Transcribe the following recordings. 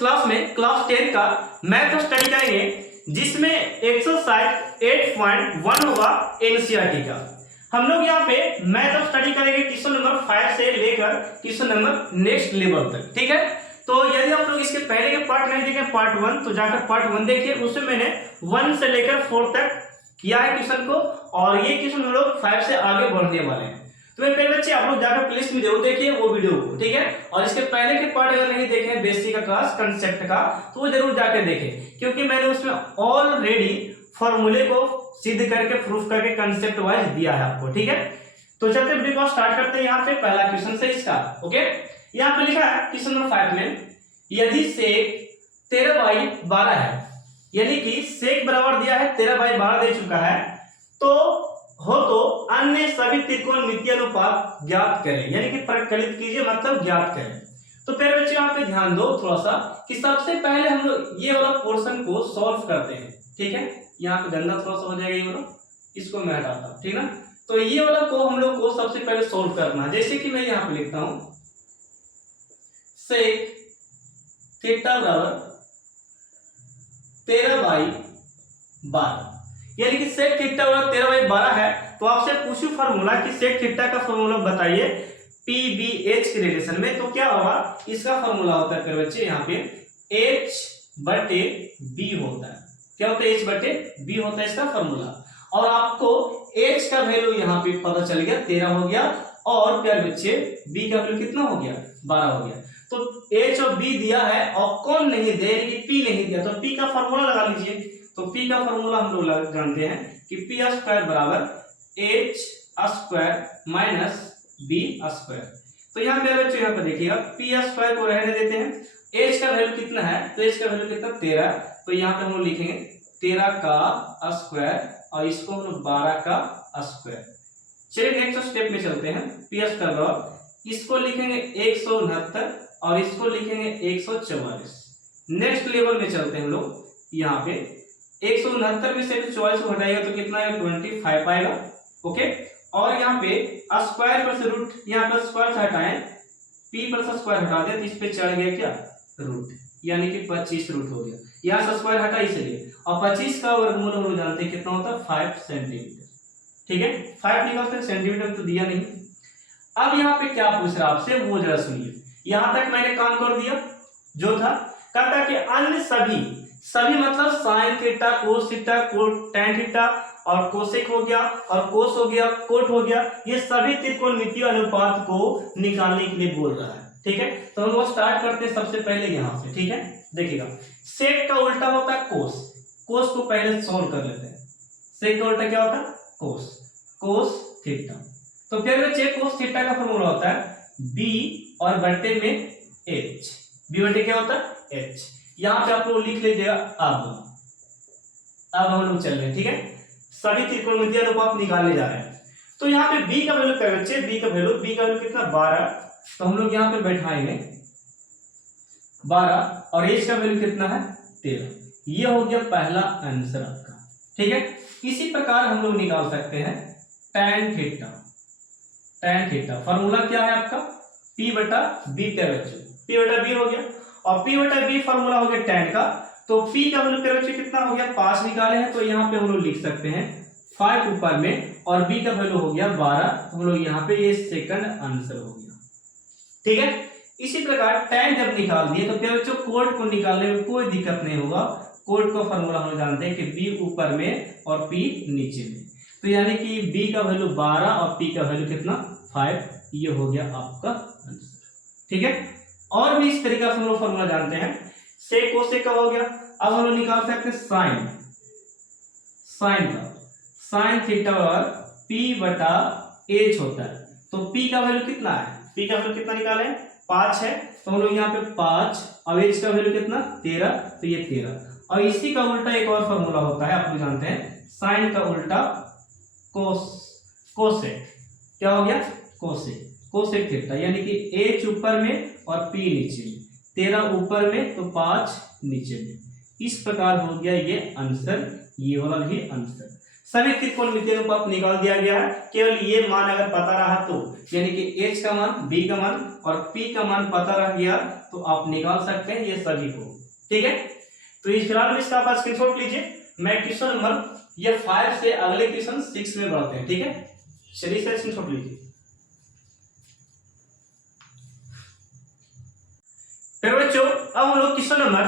Class में class 10 का math study करेंगे, जिसमें एक्सरसाइज 8.1 होगा एनसीईआरटी का। हम लोग यहाँ पे मैथ स्टडी करेंगे क्वेश्चन नंबर 5 से लेकर क्वेश्चन नंबर नेक्स्ट लेवल तक, ठीक है। तो यदि आप लोग इसके पहले के पार्ट नहीं देखें पार्ट 1, तो जाकर पार्ट 1 देखिए, उसमें मैंने 1 से लेकर 4 तक किया है क्वेश्चन को, और ये क्वेश्चन हम लोग 5 से आगे बढ़ने वाले हैं। तो मेरे प्यारे बच्चे, आप लोग जाकर प्लेलिस्ट में जरूर देखिए वो वीडियो को, ठीक है। और इसके पहले के पार्ट अगर नहीं देखे बेसिक का क्लास कंसेप्ट का, तो वो जरूर जाकर देखें, क्योंकि मैंने उसमें ऑलरेडी फॉर्मूले को सिद्ध करके प्रूफ करके कंसेप्ट वाइज दिया है आपको, ठीक है। तो चलते वीडियो को स्टार्ट करते हैं। यहाँ पे पहला क्वेश्चन से इसका, ओके। यहाँ पे लिखा है क्वेश्चन नंबर 5 में, यदि सेक 13/12 है, यानी कि सेक बराबर दिया है 13/12 दे चुका है, तो अन्य सभी त्रिकोणमितीय अनुपात ज्ञात करें, यानी कि परिकलित कीजिए, मतलब ज्ञात करें। तो प्यारे बच्चे यहाँ पे ध्यान दो थोड़ा सा कि सबसे पहले हम लोग ये वाला पोर्शन को सॉल्व करते हैं, ठीक है। यहाँ पे गंदा थोड़ा सा हो जाएगा ये वाला, इसको मैं हटाता हूँ, ठीक ना। तो ये वाला को हम लोग को सबसे पहले सॉल्व करना है। जैसे कि मैं यहाँ पे लिखता हूं सेक थीटा बराबर 13/12, यानी कि सेक थीटा बराबर 13/12 है। तो आपसे पूछू फार्मूला कि सेक थीटा का फार्मूला बताइए पीबीएच के रिलेशन में, तो क्या होगा, इसका फार्मूला होता है फिर बच्चे यहाँ पे h/b होता है। क्या होता है, h/b होता है इसका फार्मूला। और आपको h का वैल्यू यहाँ पे पता चल गया 13 हो गया, और प्यारे बच्चे b का वैल्यू कितना हो गया, 12 हो गया। तो h और b दिया है और कौन नहीं दे, यानी कि p नहीं दिया, तो p का फार्मूला लगा लीजिए। तो p का फार्मूला हम लोग जानते हैं कि p² बराबर h² माइनस b²। तो यहाँ मेरे बच्चों यहाँ पर देखिएगा p² को रहने देते हैं, h का वैल्यू कितना है, तो h का वैल्यू कितना 13, तो यहाँ पे हम लोग लिखेंगे 13 का स्क्वायर और इसको हम लोग 12 का स्क्वायर। चलिए नेक्स्ट स्टेप में चलते हैं। p² बराबर इसको लिखेंगे 169 और इसको लिखेंगे 144। नेक्स्ट लेवल में चलते हैं हम लोग। यहाँ पे 169 में से 44 को हटाएगा तो कितना आएगा, 25 आएगा, ओके। और यहाँ पे स्क्वायर पर से रूट, यहाँ पर स्क्वायर से हटाएं, p पर से स्क्वायर हटा दें तो इस पे चढ़ गया क्या, रूट, यानी कि 25 रूट हो गया। यहाँ से स्क्वायर हटा इसलिए, और 25 का वर्गमूल हम लोग जानते हैं कितना होता है, 5 सेंटीमीटर, ठीक है। 5 निकालते हैं, सेंटीमीटर तो दिया नहीं। अब यहाँ पे क्या पूछ रहा आपसे वो जरा सुनिए। यहां तक मैंने काम कर दिया जो था, कहता कि अन्य सभी मतलब sine theta, cos theta, tan theta और कोसेक हो गया, और कोस हो गया, कोट हो गया, ये सभी त्रिकोणमितीय अनुपात को निकालने के लिए बोल रहा है, ठीक है। तो हम लोग स्टार्ट करते हैं सबसे पहले यहां से, ठीक है। देखिएगा सेक का उल्टा होता है कोस, कोस को पहले सॉल्व कर लेते हैं। सेक का उल्टा क्या होता है, कोस थीटा। तो फिर बच्चे कोस थीटा का फॉर्मूला होता है b और बट्टे में h, b बट्टे क्या होता है h। यहां पे आप लोग लिख लीजिएगा। अब हम लोग चल रहे हैं, ठीक है, सभी त्रिकोणमितीय अनुपात निकालने जा रहे हैं। तो यहाँ पे b का वैल्यू क्या बच्चे, b का वैल्यू कितना 12, तो हम लोग यहाँ पे बैठाएंगे 12 और h का वैल्यू कितना है 13। ये हो गया पहला आंसर आपका, ठीक है। इसी प्रकार हम लोग निकाल सकते हैं टैन थीटा। फॉर्मूला क्या है आपका, p/b का बच्चे, p/b हो गया, और p/b फॉर्मूला हो गया टैन का। तो p का वैल्यू क्या बच्चे कितना हो गया, 5 निकाले हैं, तो यहाँ पे हम लोग लिख सकते हैं 5 ऊपर में, और b का वैल्यू हो गया 12, तो हम लोग यहाँ पे ये सेकंड आंसर हो गया, ठीक है। इसी प्रकार टैन जब निकाल दिए तो फिर बच्चों कोट को निकालने में कोई दिक्कत नहीं होगा। कोट का फॉर्मूला हम जानते हैं कि b ऊपर में और p नीचे में, तो यानी कि b का वैल्यू 12 और p का वैल्यू कितना 5, ये हो गया आपका आंसर, ठीक है। और भी इस तरीका से हम लोग फॉर्मूला जानते हैं। सेक कोसेक का हो गया। अब हम लोग निकाल सकते हैं साइन थीटा और p/h होता है। तो p का वैल्यू कितना है, p का वैल्यू कितना निकाले, 5 है, तो हम लोग यहाँ पे 5 और h का वैल्यू कितना 13, तो ये 13। और इसी का उल्टा एक और फॉर्मूला होता है, आप लोग जानते हैं, साइन का उल्टा कोसेक। क्या हो गया, कोसेक थीटा, यानी कि h ऊपर में और p नीचे में, 13 ऊपर में तो 5 नीचे में। इस प्रकार हो गया ये आंसर, ये वाला भी आंसर। सभी त्रिकोणमितीय अनुपात निकाल दिया गया है। केवल ये मान अगर पता रहा तो, यानी कि h का मान, b का मान और p का मान पता रह गया तो आप निकाल सकते हैं ये सभी को। ठीक है, तो इस फिलहाल इसका आप स्क्रीनशॉट लीजिए। मैं क्वेश्चन नंबर ये 5 से अगले क्वेश्चन 6 में बढ़ते हैं। ठीक है, चलिए इसका स्क्रीनशॉट लीजिए। फिर बच्चों अब हम लोग क्वेश्चन नंबर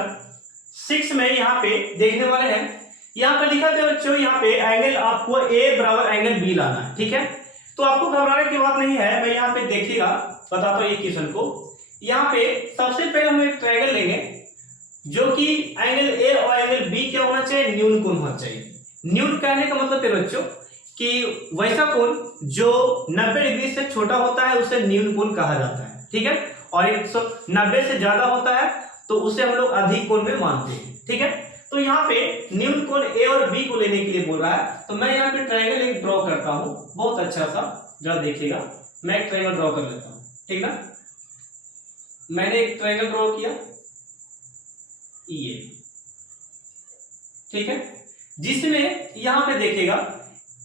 6 में यहाँ पे देखने वाले हैं। यहाँ पे लिखा था बच्चों, यहाँ पे एंगल आपको ए बराबर एंगल बी लाना है। ठीक है, तो आपको घबराने की बात नहीं है, मैं यहाँ पे देखिएगा बताता हूँ ये क्वेश्चन को। यहाँ पे सबसे पहले हम एक ट्रायंगल लेंगे जो कि एंगल ए और एंगल बी क्या होना चाहिए, न्यून कोण होना चाहिए। न्यून कहने का मतलब है बच्चों कि वैसा कोण जो 90 डिग्री से छोटा होता है उसे न्यून कोण कहा जाता है। ठीक है, और 190 से ज्यादा होता है तो उसे हम लोग अधिक कोण में मानते हैं। ठीक है, तो यहाँ पे न्यून कोण ए और बी को लेने के लिए बोल रहा है, तो मैं यहाँ पे ट्रायंगल एक ड्रॉ करता हूँ बहुत अच्छा सा, जरा देखिएगा। मैं एक ट्रायंगल ड्रॉ कर लेता हूँ। ठीक ना, मैंने एक ट्रायंगल ड्रॉ किया ये। ठीक है, जिसमें यहाँ पे देखिएगा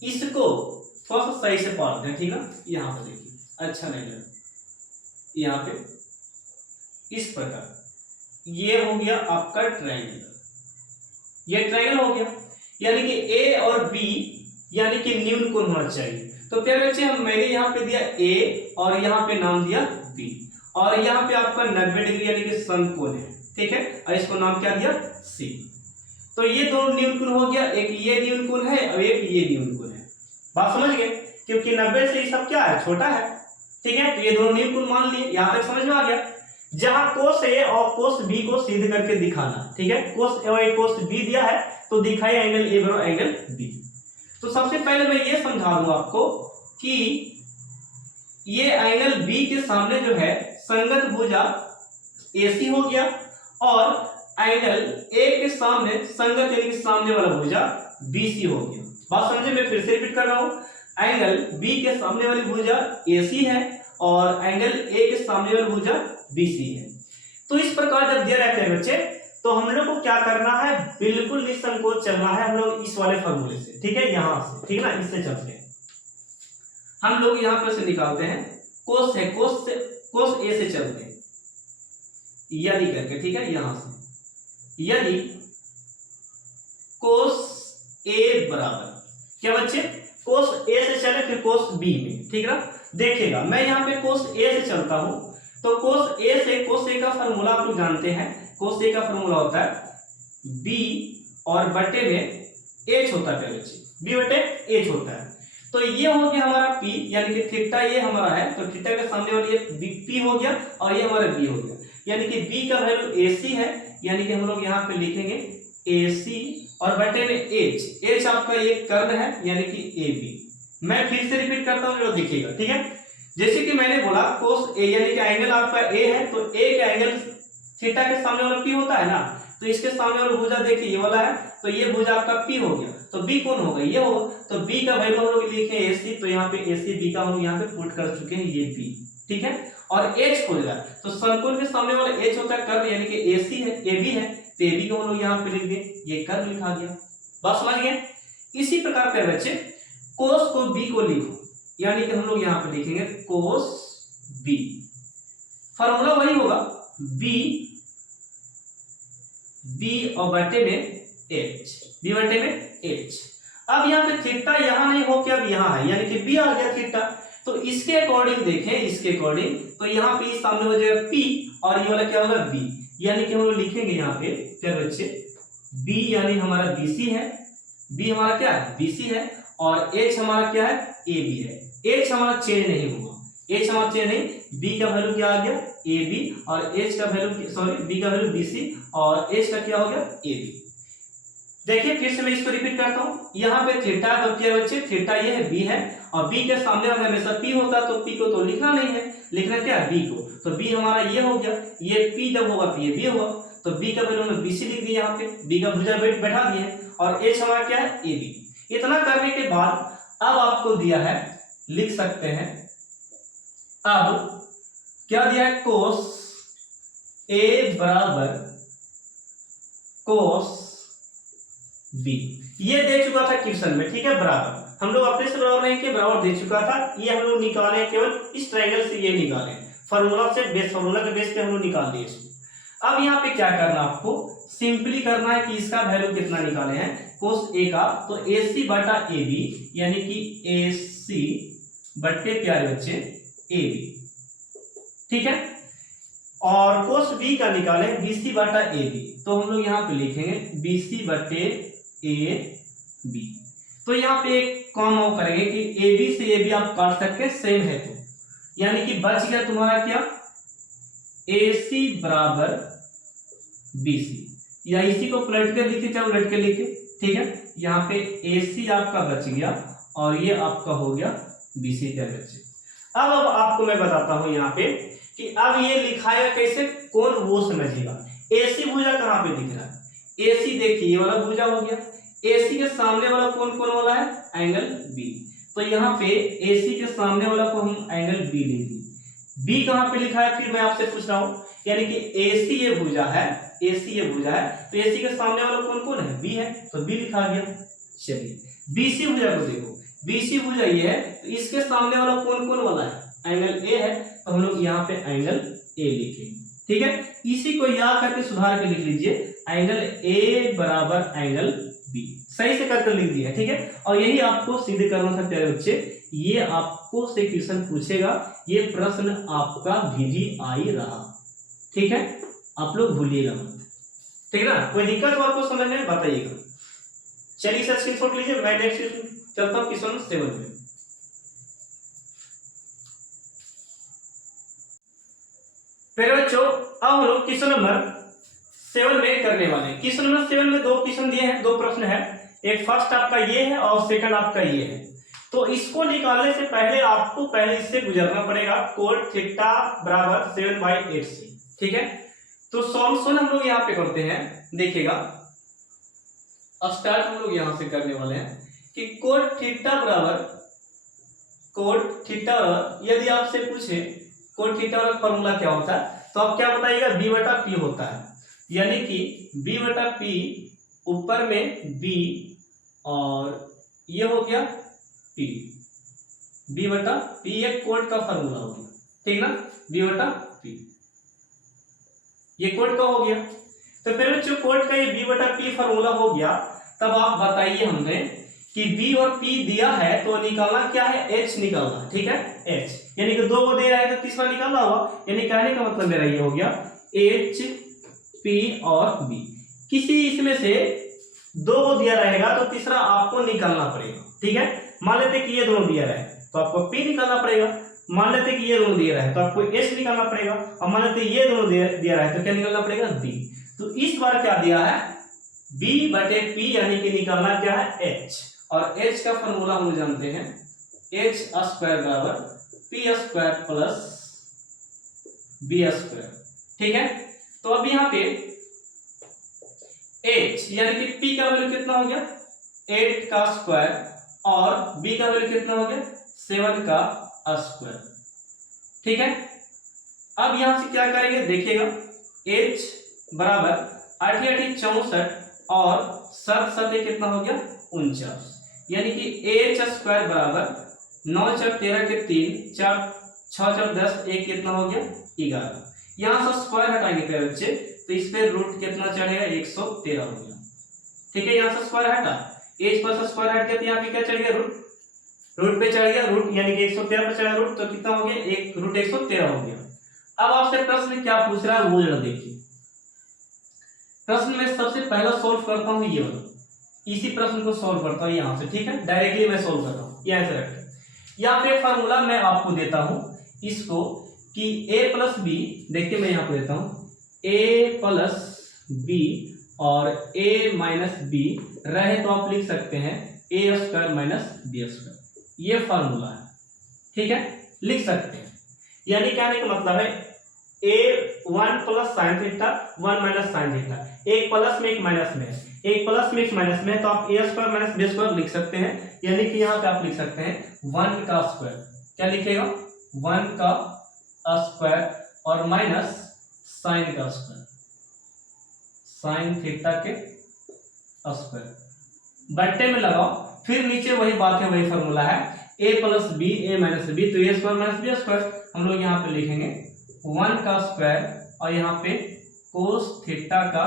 इसको थोड़ा सा सही से पालते हैं। ठीक ना, यहाँ पे देखिए अच्छा नहीं लगा, यहाँ पे इस प्रकार ये हो गया आपका ट्रायंगल, ये ट्रायंगल हो गया। यानी कि ए और बी यानी कि न्यून कोण होना चाहिए। तो प्यारे बच्चे मैंने यहाँ पे दिया ए और यहाँ पे नाम दिया बी, और यहाँ पे आपका 90 डिग्री यानी कि समकोण है। ठीक है, और इसको नाम क्या दिया, सी। तो ये दोनों न्यून कोण हो गया, एक ये न्यून कोण है और एक ये न्यून कोण है। बात समझ गए, क्योंकि 90 से ये सब क्या है, छोटा है। ठीक है, तो ये दोनों न्यून कोण मान लिए, यहाँ तक समझ में आ गया। जहां कोस ए और कोस बी को सिद्ध करके दिखाना। ठीक है, कोस ए और कोस बी दिया है तो दिखाए एंगल ए बराबर एंगल बी। तो सबसे पहले मैं ये समझा दूं आपको कि ये एंगल बी के सामने जो है संगत भुजा एसी हो गया, और एंगल ए के सामने संगत यानी कि सामने वाला भुजा बीसी हो गया। बात समझे, मैं फिर से रिपीट कर रहा हूं, एंगल बी के सामने वाली भुजा एसी है और एंगल ए के सामने वाली भुजा बीसी है। तो इस प्रकार जब दिया रहता है बच्चे तो हम लोग को क्या करना है, बिल्कुल निसंकोच चलना है हम लोग इस वाले फॉर्मूले से। ठीक है, यहां से, ठीक है ना, इससे चलते हैं हम लोग, यहां पे से निकालते हैं कोस है, कोस से कोस ए से चलते हैं यदि करके। ठीक है, यहां से यदि कोस ए बराबर क्या बच्चे, कोस ए से चले फिर कोस बी में। ठीक है ना, देखिएगा मैं यहाँ पे कोस ए से चलता हूं, तो कोस ए से, कोस ए का फॉर्मूला आप लोग जानते हैं, कोस ए का फॉर्मूला होता है बी और बटे में एच होता है बच्चे, बी बटे एच होता है। तो ये हो गया हमारा पी, यानी कि थीटा ये हमारा है, तो थीटा के सामने वाली ये पी हो गया और ये हमारा बी हो गया, यानी कि बी का वैल्यू एसी है, यानी कि हम लोग यहाँ पे लिखेंगे एसी और बटे में एच, एच आपका ये कर्ण है यानी कि ए बी। मैं फिर से रिपीट करता हूँ, देखिएगा। ठीक है, जैसे कि मैंने बोला कोस ए यानी कि एंगल आपका ए है, तो ए का एंगल थीटा के सामने वाला पी होता है ना, तो इसके सामने वाला भुजा देखिए ये वाला है, तो ये भुजा आपका पी हो गया, तो बी कौन होगा, ये होगा। तो बी का वैल्यू हम लोग लिखे एसी, तो यहाँ पे एसी बी का हम लोग यहाँ पे पुट कर चुके हैं, ये बी। ठीक है, और एच खोज रहा है, तो समकोण के सामने वाला एच होता है कर्ण, यानी कि एसी है, ए बी है, तो ए बी को हम लोग यहाँ पे लिख दें, ये कर्ण लिखा गया। बात समझ गए। इसी प्रकार पे बच्चे कोस को बी को लिखो, यानी कि हम लोग यहाँ पे लिखेंगे कोस बी, फॉर्मूला वही होगा बी, बी और बटे में एच, बी बटे में एच। अब यहाँ पे थीटा यहाँ नहीं हो के अब यहाँ है, यानी कि बी आ गया थीटा, तो इसके अकॉर्डिंग देखें, इसके अकॉर्डिंग तो यहाँ पे सामने हो जाएगा पी और ये वाला क्या होगा बी, यानी कि हम लोग लिखेंगे यहाँ पे क्या बच्चे, बी यानी हमारा बीसी है, बी हमारा क्या है बीसी है, और एच हमारा क्या है ए बी है। एच हमारा चेंज नहीं होगा, एच हमारा चेंज नहीं, बी का वैल्यू क्या आ गया ए बी, और एच का वैल्यू सॉरी बी का वैल्यू बीसी और एच का क्या हो गया ए बी। देखिए फिर से मैं इसको रिपीट करता हूँ, यहाँ पे थीटा तो क्या बच्चे, थीटा ये है बी है, और बी के सामने वाला हमेशा पी होता, तो पी को तो लिखना नहीं है, लिखना क्या है बी को, तो बी हमारा ये हो गया, ये पी जब होगा तो ये बी होगा, तो बी का वैल्यू हमने बीसी लिख दिया, यहाँ पे बी का भुजा बैठा दिए, और एच हमारा क्या है ए बी। इतना करने के बाद अब आपको दिया है, लिख सकते हैं, अब क्या दिया है, कोस ए बराबर कोस बी, ये दे चुका था क्वेश्चन में, ठीक है, बराबर हम लोग अपने से बराबर नहीं किए, बराबर दे चुका था, ये हम लोग निकाले केवल इस ट्रायंगल से, ये निकाले फार्मूला से, बेस फार्मूला के बेस पे हम लोग निकाल दिए इसको। अब यहाँ पे क्या करना आपको, सिंपली करना है कि इसका वैल्यू कितना निकाले हैं कोस ए का, तो AC बटा AB यानी कि AC बट्टे प्यारे बच्चे AB, ठीक है, और कोस B का निकाले BC बटा AB, तो हम लोग यहाँ पे लिखेंगे BC बटे AB। तो यहाँ पे एक काम और करेंगे कि AB से AB आप काट सकते हैं, सेम है तो, यानी कि बच गया तुम्हारा क्या, AC बराबर BC, या इसी को पलट के लिखे चाहे उलट के लिखे, ठीक है, यहाँ पे AC आपका बच गया और ये आपका हो गया BC के बच्चे। अब आपको मैं बताता हूं यहाँ पे कि अब ये लिखाएगा कैसे, कौन वो समझिएगा। AC भुजा कहाँ पे दिख रहा है, AC देखिए ये वाला भुजा हो गया, AC के सामने वाला कौन कौन वाला है, एंगल B, तो यहाँ पे AC के सामने वाला को हम एंगल B लेंगे। B कहाँ पे लिखा है, फिर मैं आपसे पूछ रहा हूँ, यानी कि AC ये भुजा है, AC ये भुजा है, तो AC के सामने वाला कौन कौन है, B है, तो B लिखा गया। चलिए BC भुजा को देखो, BC भुजा ये है, तो इसके सामने वाला कौन कौन वाला है, एंगल A है, तो हम लोग यहाँ पे एंगल A लिखेंगे, ठीक है। इसी को याद करके सुधार के लिख लीजिए, एंगल A बराबर एंगल B, सही से करके लिख दिया, ठीक है। और यही आपको सिद्ध करना था प्यारे बच्चे, ये आपको से क्वेश्चन पूछेगा, ये प्रश्न आपका VGI रहा, ठीक है, आप लोग भूलिएगा मत, ठीक है ना। कोई दिक्कत हो आपको समझने में बताइएगा। चलिए सर स्क्रीनशॉट लीजिए, मैं नेक्स्ट क्वेश्चन चलता हूं, क्वेश्चन 7 में। फिर बच्चों अब हम लोग क्वेश्चन नंबर 7 में करने वाले हैं। क्वेश्चन नंबर 7 में दो क्वेश्चन दिए हैं, दो प्रश्न है, एक फर्स्ट आपका ये है और सेकंड आपका ये है। तो इसको निकालने से पहले आपको पहले इससे गुजरना पड़ेगा, कोट थीटा बराबर 7/8 से, ठीक है। तो सॉल्यूशन हम लोग यहाँ पे करते हैं, देखिएगा अब स्टार्ट हम लोग यहाँ से करने वाले हैं कि कोट थीटा बराबर यदि आपसे पूछे कोट थीटा का फॉर्मूला क्या होता है, तो आप क्या बताइएगा, B बटा P होता है, यानी कि B बटा P ऊपर में B और ये हो गया P, B बटा P एक कोट का फॉर्मूला हो गया, ठीक ना, B बटा P ये कोट का हो गया। तो फिर बच्चों कोट का ये B बटा P फॉर्मूला हो गया, तब आप बताइए हमें कि B और P दिया है तो निकालना क्या है, H निकालना, ठीक है, H, यानी कि दो को दे रहा है तो तीसरा निकालना होगा, यानी कहने का मतलब मेरा ये हो गया H P और B, किसी इसमें से दो को दिया रहेगा तो तीसरा आपको निकालना पड़ेगा, ठीक है। मान लेते कि ये दोनों दिया रहे तो आपको P निकालना पड़ेगा, मान लेते कि ये दोनों दिया रहे तो आपको H निकालना पड़ेगा, और मान लेते ये दोनों दिया रहे तो क्या निकालना पड़ेगा, B। तो इस बार क्या दिया है, B बटे P, यानी कि निकालना क्या है, H, और H का फॉर्मूला हम जानते हैं, H स्क्वायर बराबर P square plus B square, ठीक है। तो अब यहाँ पे H यानी कि P का वैल्यू कितना हो गया, 8 का स्क्वायर, और B का वैल्यू कितना हो गया, 7 का स्क्वायर, ठीक है। अब यहां से क्या करेंगे, देखिएगा H बराबर 8 8 64 और 7 7 कितना हो गया, 49, यानी कि H स्क्वायर बराबर 9 4 13 के 3 4 6 4 10 1 कितना हो गया, 11। यहां से स्क्वायर हटाएंगे प्यारे बच्चे, तो इस पे रूट कितना चढ़ेगा, 113 हो गया, ठीक है। यहां से स्क्वायर हटा, H पर से स्क्वायर हट गया, तो यहाँ पे क्या चढ़ गया, रूट पे चढ़ गया, रूट यानी कि 113 पे चढ़ा रूट, तो कितना हो गया, एक रूट 113 हो गया। अब आपसे प्रश्न क्या पूछ रहा है वो जरा देखिए। प्रश्न में सबसे पहला सॉल्व करता हूं ये वाला, इसी प्रश्न को सॉल्व करता हूं यहां से, ठीक है, डायरेक्टली मैं सॉल्व करता हूं, यहां से रख यहाँ पे फार्मूला मैं आपको देता हूं इसको कि a प्लस बी, देखिए मैं यहां पे देता हूं a प्लस बी और a माइनस बी रहे तो आप लिख सकते हैं a square minus B square, ये फार्मूला है, ठीक है, लिख सकते हैं। यानी कहने का मतलब है a1 plus sine theta 1 minus sine theta, एक प्लस में एक माइनस में, एक प्लस में एक माइनस में, तो आप a square minus B square लिख सकते हैं, यानी कि यहाँ पे आप लिख सकते हैं 1 का स्क्वायर, क्या लिखेगा, 1 का स्क्वायर और माइनस साइन का स्क्वायर, साइन थीटा के स्क्वायर, बट्टे में लगाओ, फिर नीचे वही बात है, वही फॉर्मूला है a plus B A minus B, तो A square minus B square हम लोग यहाँ पे लिखेंगे 1 का स्क्वायर और यहाँ पे कोस थीटा का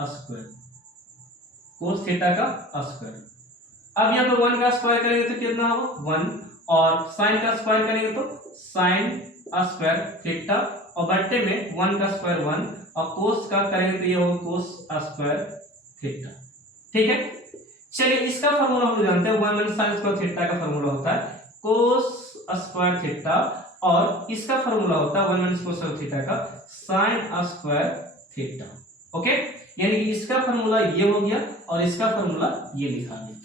स्क्वायर, कोस थीटा का स्क्वायर। अब यहाँ पे 1 का स्क्वायर करेंगे तो कितना होगा 1, और साइन का स्क्वायर करेंगे तो साइन स्क्वायर थीटा, और बट्टे में 1 का स्क्वायर 1, और कोस का करेंगे तो ये होगा कोस स्क्वायर थीटा। ठीक है, चलिए इसका फॉर्मूला हम जानते हैं, 1 माइनस साइन स्क्वायर थीटा का फॉर्मूला होता है कोस स्क्वायर थीटा, और इसका फॉर्मूला होता है 1 माइनस कोस थीटा का साइन स्क्वायर थीटा। ओके, यानी कि इसका फॉर्मूला ये हो गया और इसका फॉर्मूला ये लिखा गया,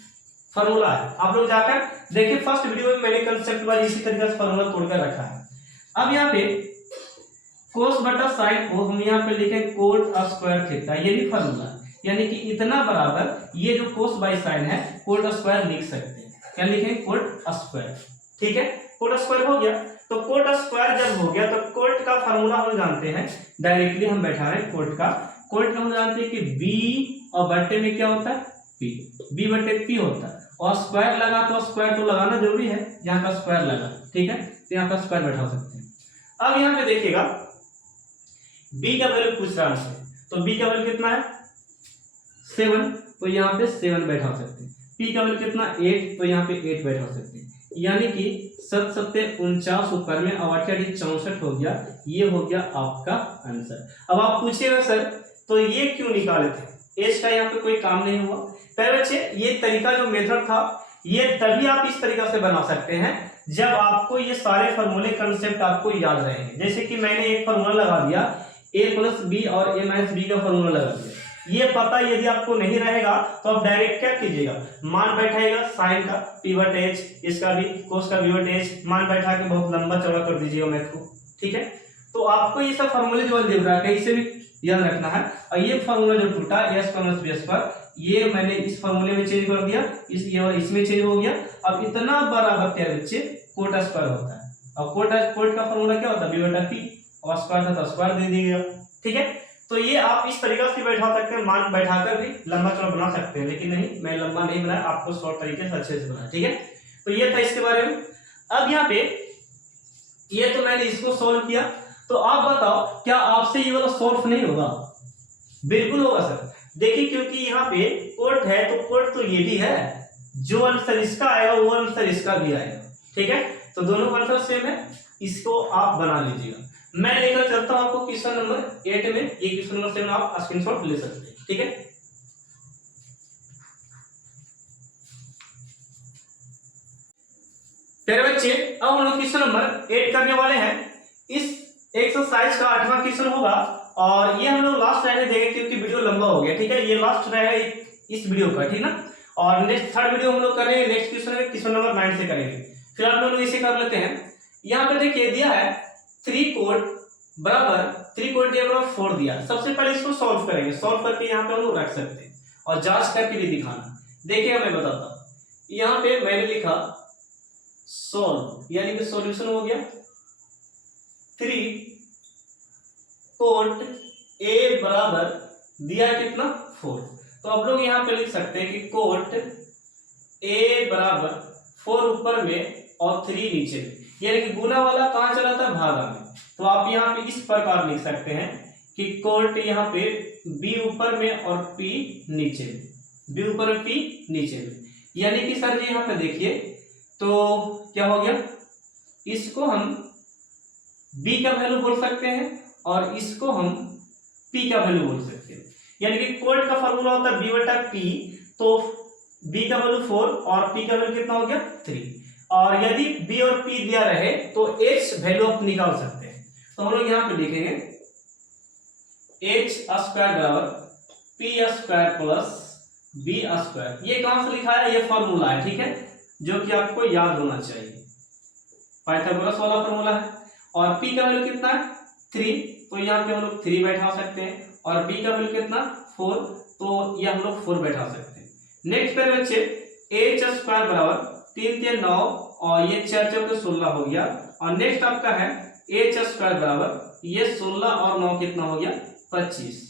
फॉर्मूला है। आप लोग जाकर देखिए, फर्स्ट वीडियो में मैंने कंसेप्ट वाइज इसी तरीके से फॉर्मूला तोड़कर रखा है। अब यहाँ पे कोस बटा साइन को हम यहाँ पे लिखें कोट स्क्वायर थीटा, ये भी फॉर्मूला है, यानी कि इतना बराबर ये जो कोस बाई साइन है कोट स्क्वायर लिख सकते हैं। क्या लिखें, कोट स्क्वायर। ठीक है, कोट स्क्वायर हो गया, तो कोट स्क्वायर जब हो गया तो कोट का फॉर्मूला हम जानते हैं, डायरेक्टली हम बैठा रहे कोट का हम जानते हैं कि बी और बट्टे में क्या होता है पी, बी बट्टे पी होता है, और स्क्वायर लगा तो स्क्वायर तो लगाना जरूरी है, यहाँ का स्क्वायर लगा। ठीक है, तो यहाँ का स्क्वायर बैठा सकते हैं। अब यहाँ पे देखिएगा b का वैल्यू पूछ रहा है, तो b का वैल्यू कितना है 7, तो यहाँ पे 7 बैठा सकते हैं। p का वैल्यू कितना 8, तो यहाँ पे 8 बैठा सकते हैं, यानी कि 7 7 49 ऊपर में और 8 64 हो गया, ये हो गया आपका आंसर। अब आप पूछिएगा सर तो ये क्यों निकाले थे, एच का यहाँ पे कोई काम नहीं हुआ। पहले बच्चे ये तरीका जो मेथड था ये तभी आप इस तरीका से बना सकते हैं जब आपको ये सारे फॉर्मूले कंसेप्ट आपको याद रहेंगे। जैसे कि मैंने एक फॉर्मूला लगा दिया a प्लस बी और a माइनस बी का फॉर्मूला लगा दिया, ये पता यदि आपको नहीं रहेगा तो आप डायरेक्ट क्या कीजिएगा, मान बैठाएगा साइन का p बट h, इसका भी कोस का v बट h, मान बैठा के बहुत लंबा चौड़ा कर दीजिएगा मैथ को। ठीक है, तो आपको ये सब फॉर्मूले जो दिख रहा है कहीं से भी याद रखना है। और ये फॉर्मूला जो टूटा a square minus b square, ये मैंने इस फॉर्मूले में चेंज कर दिया, इसमें चेंज हो गया। अब इतना बराबर क्या बच्चे कोट स्क्वायर होता है, और कोट का फॉर्मूला क्या होता है b बटा p, और स्क्वायर था तो स्क्वायर दे दिया। ठीक है, तो ये आप इस तरीका से बैठा सकते हैं, मान बैठाकर भी लंबा चौड़ा बना सकते हैं, लेकिन नहीं मैं लंबा नहीं बनाया, आपको शॉर्ट तरीके से अच्छे से बनाया। ठीक है, तो ये था इसके बारे में। अब यहाँ पे ये तो मैंने इसको सोल्व किया, तो आप बताओ क्या आपसे ये वाला सोल्व नहीं होगा? बिल्कुल होगा सर। देखिए क्योंकि यहाँ पे कोट है तो कोट तो ये भी है, जो आंसर इसका आएगा वो आंसर इसका भी आएगा। ठीक है, तो दोनों का आंसर सेम है, इसको आप बना लीजिएगा। मैं लेकर चलता हूं आपको क्वेश्चन नंबर 8 में, ये क्वेश्चन नंबर 7 आप स्क्रीनशॉट ले सकते हैं। ठीक है, प्यारे बच्चे अब हम लोग क्वेश्चन नंबर 8 करने वाले हैं। इस एक्सरसाइज का 8वां क्वेश्चन होगा और ये हम लोग लास्ट रहने देंगे क्योंकि वीडियो लंबा हो गया। ठीक है, ये लास्ट रहेगा इस वीडियो का, ठीक ना। और नेक्स्ट थर्ड वीडियो हम लोग करेंगे, नेक्स्ट क्वेश्चन नंबर 9 से करेंगे। फिर आप लोग इसे कर लेते हैं। यहाँ पे देखिए दिया है 3 कोट बराबर 3 कोट दिया बराबर 4 दिया। सबसे पहले इसको सॉल्व करेंगे, सॉल्व करके यहाँ पे हम लोग रख सकते हैं और जांच करके भी दिखाना। देखिए मैं बताता हूँ, यहाँ पे मैंने लिखा सॉल्व, यानी कि सॉल्यूशन हो गया 3 कोट ए बराबर दिया कितना 4। तो आप लोग यहाँ पे लिख सकते हैं कि कोट ए बराबर 4 ऊपर में और 3 नीचे में, यानी कि गुना वाला कहाँ चला था भागा में। तो आप यहाँ पे इस प्रकार लिख सकते हैं कि कोट यहाँ पे b ऊपर में और p नीचे में, b ऊपर में p नीचे में, यानी कि सर जी यहाँ पे देखिए तो क्या हो गया, इसको हम b का वैल्यू बोल सकते हैं और इसको हम p का वैल्यू बोल सकते हैं। यानी कि कोट का फॉर्मूला होता है b बटा p, तो b का वैल्यू 4 और p का वैल्यू कितना हो गया 3। और यदि b और p दिया रहे तो h वैल्यू आप निकाल सकते हैं। तो हम लोग यहाँ पे लिखेंगे h स्क्वायर बराबर p square plus b square. ये कहां से लिखा है, ये फॉर्मूला है, ठीक है, जो कि आपको याद होना चाहिए, पाइथागोरस वाला फॉर्मूला है। और p का वैल्यू कितना है 3, तो यहाँ पे हम लोग 3 बैठा सकते हैं, और b का वैल्यू कितना 4, तो ये हम लोग 4 बैठा सकते हैं। नेक्स्ट पे बच्चे h स्क्वायर बराबर 3 3 9 और ये 4 4 के 16 हो गया। और नेक्स्ट आपका है h स्क्वायर बराबर ये 16 और 9 कितना हो गया 25,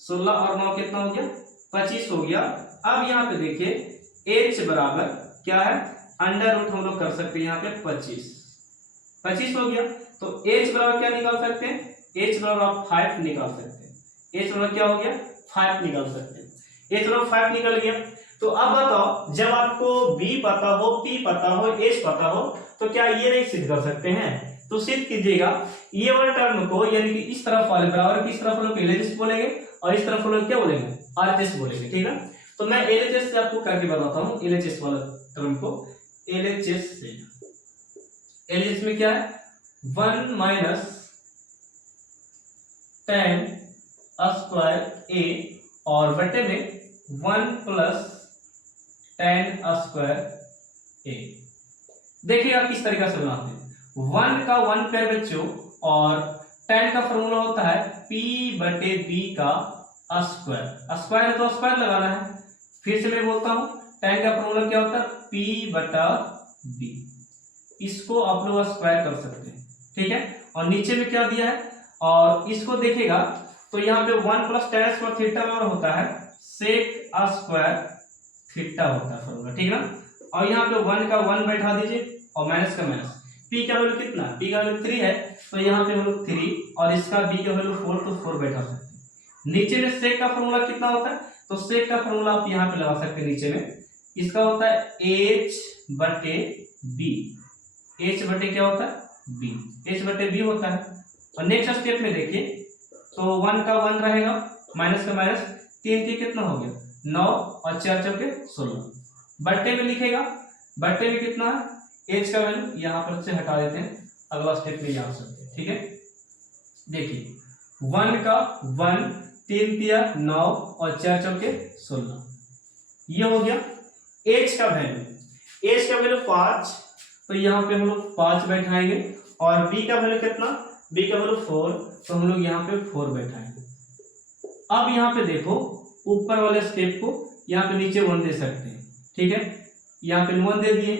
16 और 9 कितना हो गया 25 हो गया। अब यहाँ पे देखिए h बराबर क्या है, अंडर रूट हम लोग कर सकते हैं यहाँ पे 25 हो गया। तो h बराबर क्या निकाल सकते हैं, h बराबर आप 5 निकाल सकते हैं। h बराबर क्या हो गया, 5 निकाल सकते हैं। h बराबर 5 निकल गया। तो अब बताओ, जब आपको b पता हो, p पता हो, h पता हो, तो क्या ये नहीं सिद्ध कर सकते हैं? तो सिद्ध कीजिएगा। ये वाले टर्म को यानी कि इस तरफ वाले बराबर की इस तरफ वालों को एलएचएस बोलेंगे और इस तरफ वालों को क्या बोलेंगे, आरएचएस बोलेंगे। ठीक है, तो मैं एलएचएस से आपको करके बताता हूँ। एलएचएस वाला टर्म को एलएचएस से, एलएचएस में क्या है, 1 माइनस tan स्क्वायर ए और बटे में 1 प्लस tan स्क्वायर ए। देखिएगा किस तरीके से बनाते हैं। 1 का 1 पेयर बच्चों, और tan का फॉर्मूला होता है p बटे b का स्क्वायर। स्क्वायर है तो स्क्वायर लगाना है। फिर से मैं बोलता हूं, tan का फॉर्मूला क्या होता है, p बटा b। इसको आप लोग स्क्वायर कर सकते हैं। ठीक है, और नीचे में क्या दिया है, और इसको देखिएगा तो यहाँ पे 1 प्लस tan स्क्वायर थीटा और होता है sec स्क्वायर थीटा होता है फॉर्मूला। ठीक है ना, और यहाँ पे 1 का 1 बैठा दीजिए और माइनस का माइनस। p का वैल्यू कितना, p का वैल्यू 3 है, तो यहाँ पे हम लोग 3 और इसका b का वैल्यू 4, तो 4 बैठा सकते हैं। नीचे में sec का फॉर्मूला कितना होता है, तो sec का फॉर्मूला आप यहाँ पे लगा सकते हैं। नीचे में इसका होता है h बटे b। h बटे क्या होता है, b, h बटे b होता है। और नेक्स्ट स्टेप में देखिए, तो 1 का 1 रहेगा, माइनस का माइनस, 3 कितना हो गया 9 और 4 चौके 16। बट्टे में लिखेगा, बट्टे में कितना है, h का वैल्यू यहाँ पर से हटा देते हैं, अगला स्टेप में आ सकते हैं। ठीक है, देखिए 1 का 1, 3 तिया 9 और 4 चौके 16, ये हो गया। h का वैल्यू 5, तो यहाँ पे हम लोग 5 बैठाएंगे, और b का वैल्यू कितना, b का वैल्यू 4, तो हम लोग यहाँ पे 4 बैठाएंगे। अब यहाँ पे देखो, ऊपर वाले स्टेप को यहाँ पे नीचे 1 दे सकते हैं। ठीक है, यहाँ पे 1 दे दिए,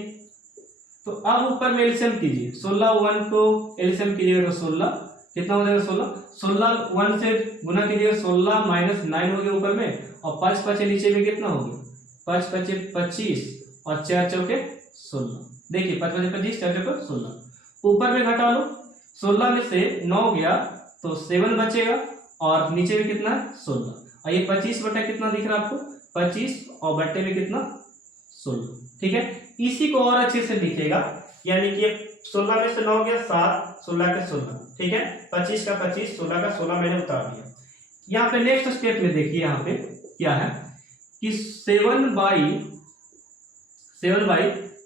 तो अब ऊपर में एलसीएम कीजिए। 16 1 को एलसीएम कीजिएगा तो 16 कितना हो जाएगा, 16 1 से गुना कीजिएगा, 16 माइनस 9 हो गया ऊपर में, और 5 5 नीचे में कितना हो गया, 5 5 25 और 4 चौके 16। देखिए 5 5 25 4 चौके 16, ऊपर में घटा लो, 16 में से 9 गया तो 7 बचेगा, और नीचे में कितना है 16, और ये 25 बटा कितना दिख रहा है आपको, 25 और बट्टे में कितना 16। ठीक है, इसी को और अच्छे से लिखेगा, यानी कि 16 में से 9 गया 7, 16 के 16। ठीक है, 25 का 25, 16 का 16 मैंने उतार दिया। यहाँ पे नेक्स्ट स्टेप में देखिए, यहाँ पे क्या है कि 7 बाई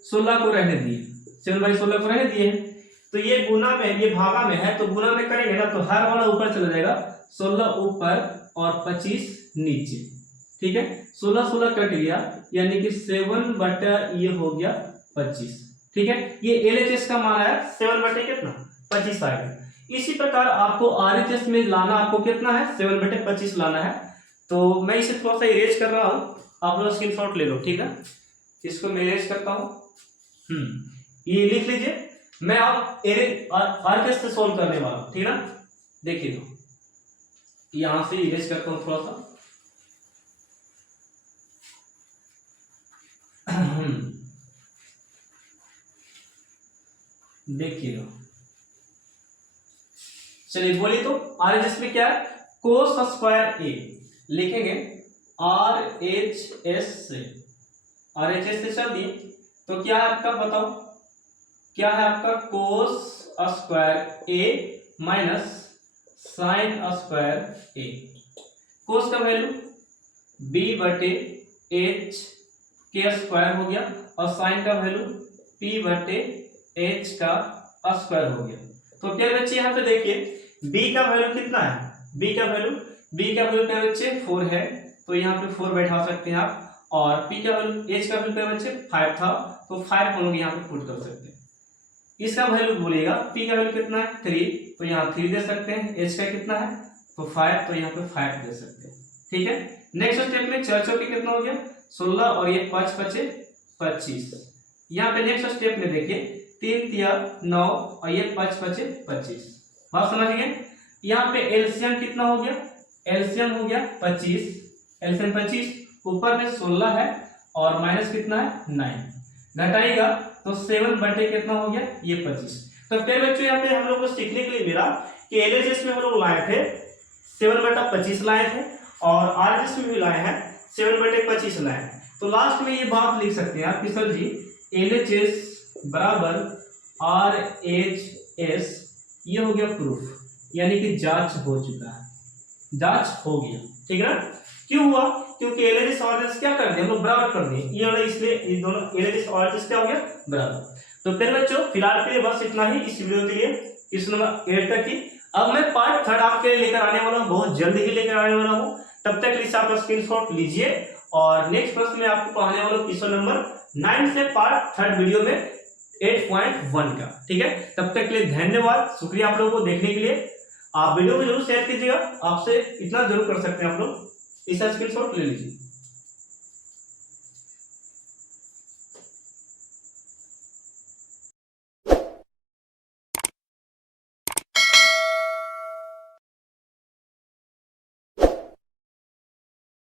16 को रहने दिए, 7 बाई 16 को रहने दिए, तो ये गुना में, ये भागा में है, तो गुना में करेंगे ना तो हर वाला ऊपर चला जाएगा, 16 ऊपर और 25 नीचे। ठीक है, 16 16 कट गया, यानी कि 7 बटा ये हो गया 25। ठीक है, ये एलएचएस का मान है 7 बटे कितना 25 आएगा। इसी प्रकार आपको आरएचएस में लाना, आपको कितना है 7 बटे 25 लाना है। तो मैं इसे थोड़ा सा इरेज कर रहा हूँ, आप लोग स्क्रीनशॉट ले लो। ठीक है, इसको मैं इरेज करता हूँ। ये लिख लीजिए, मैं अब आरएचएस से सोल्व करने वाला हूँ। ठीक है ना, देखिए तो यहां से इरेज करता हूं थोड़ा सा। देखिए, चलिए बोलिए, तो आरएचएस में क्या है, कोस स्क्वायर ए लिखेंगे, आरएचएस से चल दिए, तो क्या है आपका, बताओ क्या है आपका, कोस स्क्वायर ए माइनस साइन स्क्वायर ए। कोस का वैल्यू b बटे h के स्क्वायर हो गया, और साइन का वैल्यू p बटे h का स्क्वायर हो गया। तो क्या बच्चे यहाँ पे देखिए b का वैल्यू कितना है, b का वैल्यू क्या बच्चे 4 है, तो यहाँ पे 4 बैठा सकते हैं आप, और p का वैल्यू, h का वैल्यू क्या बच्चे 5 था, तो 5 हम लोग यहाँ पे पुट कर सकते हैं। इसका वैल्यू बोलिएगा, p का वैल्यू कितना है 3, तो यहाँ 3 दे सकते हैं, h का कितना है तो 5, तो यहाँ पे 5 दे सकते हैं। ठीक है, नेक्स्ट स्टेप में 4 चौके कितना हो गया 16, और ये 5 5 25। यहाँ पे नेक्स्ट स्टेप में देखिए 3 तिया 9 और ये 5 5 25। बात समझ गए। यहाँ पे एलसीएम कितना हो गया, एलसीएम हो गया 25, एलसीएम 25, ऊपर में 16 है और माइनस कितना है 9, घटाएगा तो 7 बटे कितना हो गया ये 25। तो फिर बच्चों यहाँ पे हम लोग को सीखने के लिए मिला कि एलएचएस में हम लोग लाए थे 7/25 लाए थे और आरएचएस में भी लाए हैं 7/25 लाए हैं। तो लास्ट में ये बात लिख सकते हैं आप कि सर जी एलएचएस बराबर आरएचएस, ये हो गया प्रूफ, यानी कि जांच हो चुका है, जांच हो गया, ठीक है ना। क्यों हुआ? क्योंकि एलएचएस और आरएचएस क्या कर दिए हम लोग बराबर कर दिए, ये वाला, इसलिए ये दोनों एलएचएस और आरएचएस क्या हो गया बराबर। तो फिर बच्चों फिलहाल के लिए बस इतना ही इस वीडियो के लिए, इस नंबर 8 तक ही। अब मैं पार्ट 3 आपके लिए लेकर आने वाला हूँ, बहुत जल्दी ही लेकर आने वाला हूँ। तब तक इसे आप स्क्रीनशॉट लीजिए और नेक्स्ट प्रश्न में आपको पढ़ाने वाला हूँ क्वेश्चन नंबर 9 से पार्ट 3 वीडियो में 8.1 का, ठीक है। तब तक के लिए धन्यवाद, शुक्रिया आप लोगों को देखने के लिए। आप वीडियो को जरूर शेयर कीजिएगा, आपसे इतना जरूर कर सकते हैं आप लोग, इसका स्क्रीनशॉट ले लीजिए।